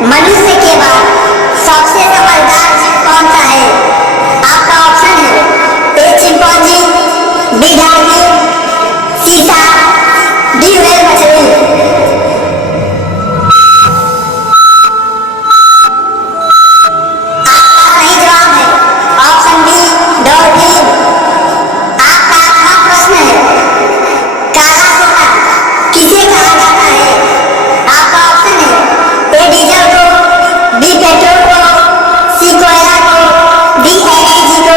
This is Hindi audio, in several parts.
मनुष्य के बाद सबसे समझदार जीव कौन सा है? आपका ऑप्शन है ए चिंपैंजी, बी डॉल्फिन, सी सांप, डी व्हेल मछली। आपका सही जवाब है ऑप्शन बी डॉल्फिन। आपका अगला प्रश्न है काला सोना किसे कहा जाता है? आपका ऑप्शन है ए डीजल को, बी पेट्रोल को, सी कोयला को, डी एलपीजी को।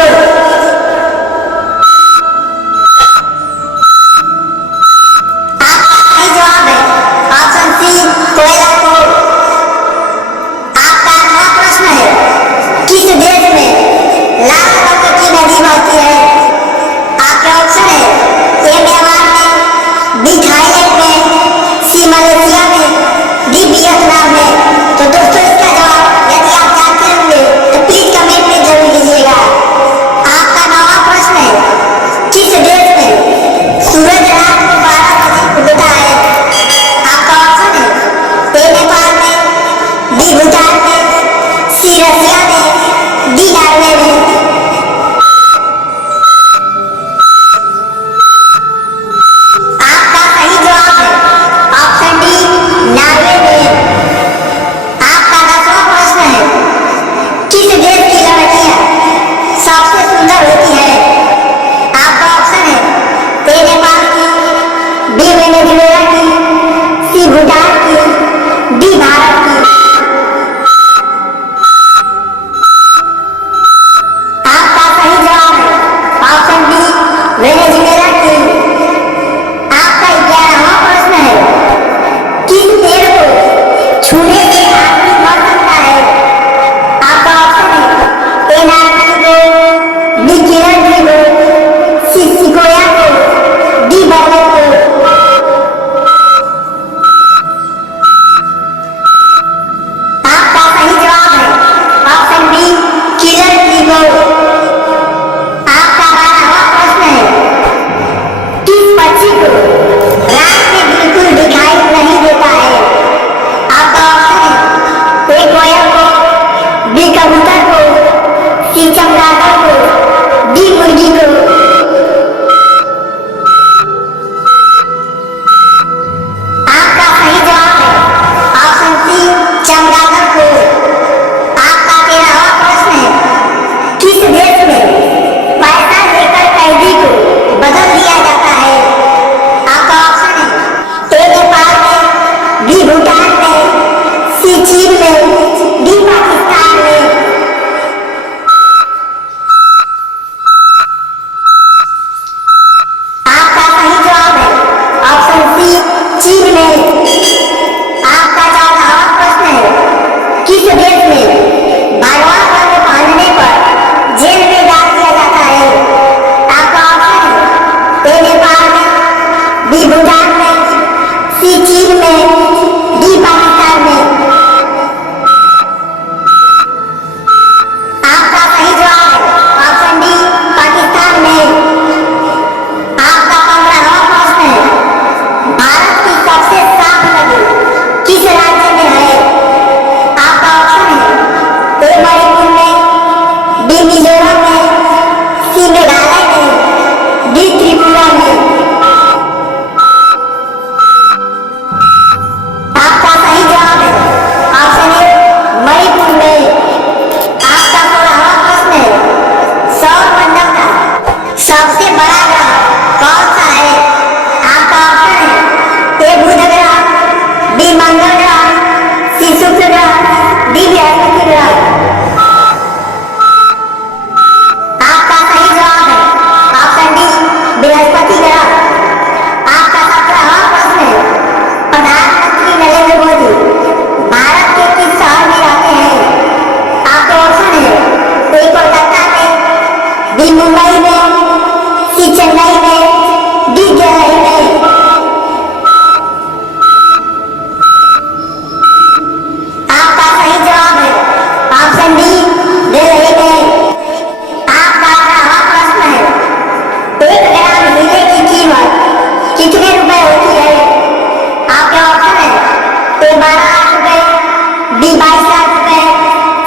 22 लाख रुपए,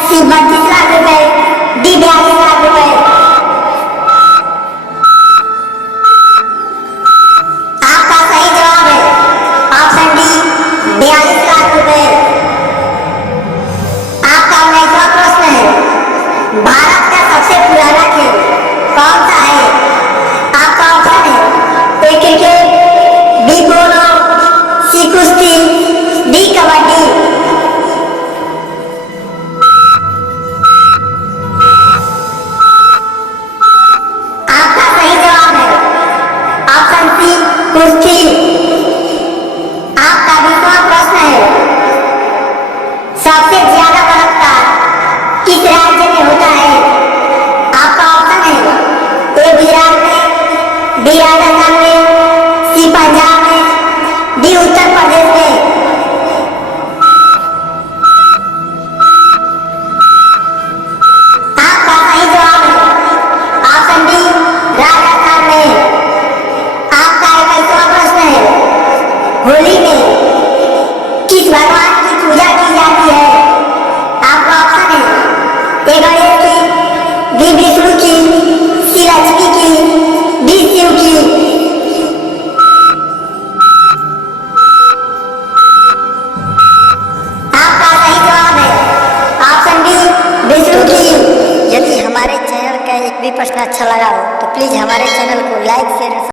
सी 32 लाख रुपए, डी 42 लाख रुपए। आपका सही जवाब है ऑप्शन डी 42 लाख रुपए। आपका 19वां प्रश्न है, भारत का सबसे पुराना खेल कौन सा है? आपका ऑप्शन है ए क्रिकेट, बी पोलो, सी कुश्ती, डी कबड्डी। आपका सही जवाब है ऑप्शन सी कुश्ती। आपका 20वां प्रश्न है, सबसे ज्यादा बलात्कार किस राज्य में होता है? आपका ऑप्शन है ए गुजरात में, बी राजस्थान में, सी पंजाब में, डी उत्तर प्रदेश में। आपका सही जवाब है ऑप्शन डी राजस्थान में। आपका 21वां प्रश्न है, होली में किस भगवान की पूजा की जाती है? आपका ऑप्शन है ए गणेश की, बी विष्णु की, सी लक्ष्मी की, डी शिव की। आपका सही जवाब है ऑप्शन डी विष्णु की। यदि हमारे चैनल का एक भी प्रश्न अच्छा लगा हो तो प्लीज़ हमारे चैनल को लाइक शेयर